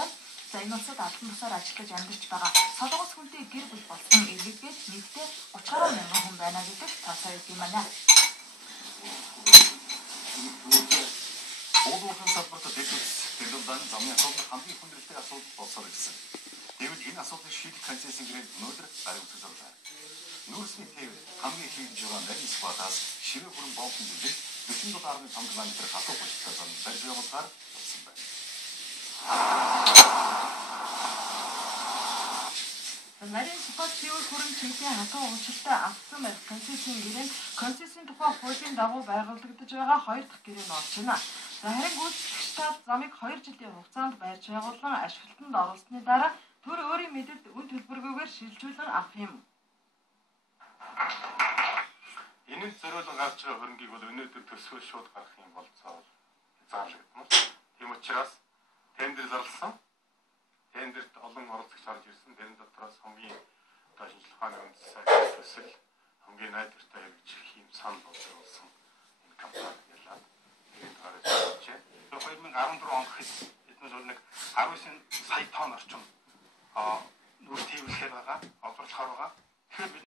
байна. За энэ улсад албан тусаар ажиллаж амьдарч байгаа солонгос хүнтэй гэр бүл болсон иргэдгээд нийтдээ 30 гаруй мянган хүн байна гэдэг тооцоо өгд юм байна. Уулын салбарт дэвлэгдсэн замын асуудал хамгийн хүндрэлтэй асуудал болсоор ирсэн. Тэгвэл энэ асуудлыг шийдэх процессын гэрэл өнөөдөр гариг үзүүлсэн. Нүүрсний тэв хамгийн хийгдэж байгаа нарийн спатаас ширээ бүрэн боомхон зүйлийг 47.5 км хатуу болчихлоо барьж явуулахаар болсон байна. Нарийн спат тэвэр хүрэн чимхээ хатуу уучлалтай автсан байх концессийн гэрээнд концессийн тухай хуулийн дагуу байгуулагдаж байгаа 2 дахь гэрээ нь орж байна. Харин гүйцэтгэгчдийн замыг 2 жилийн хугацаанд барьж байгуулан ашиглалтанд оруулсны дараа төр өөрийн мэдэлд үн төлбөргүйгээр шилжүүлэн авах юм. Энэ зориулан гарч байгаа хөрөнгийг бол өнөөдөр төсвөө шууд гаргах юм болцоо заарлагдмал. Тийм учраас тендер зарласан. Тендерт олон оролцогч орж ирсэн. Тэрэн дотроос хамгийн шинжилгээ үндэслэл төсөл хамгийн найдвартай хэрэгжих юм санал болсон энэ компани ялаад тэгээд гараад иржээ. 2014 онд эднээс нэг 19 сая тонн орчим нүүр тээвэрлэхээр байгаа, олборлохоор байгаа. Тэгэхээр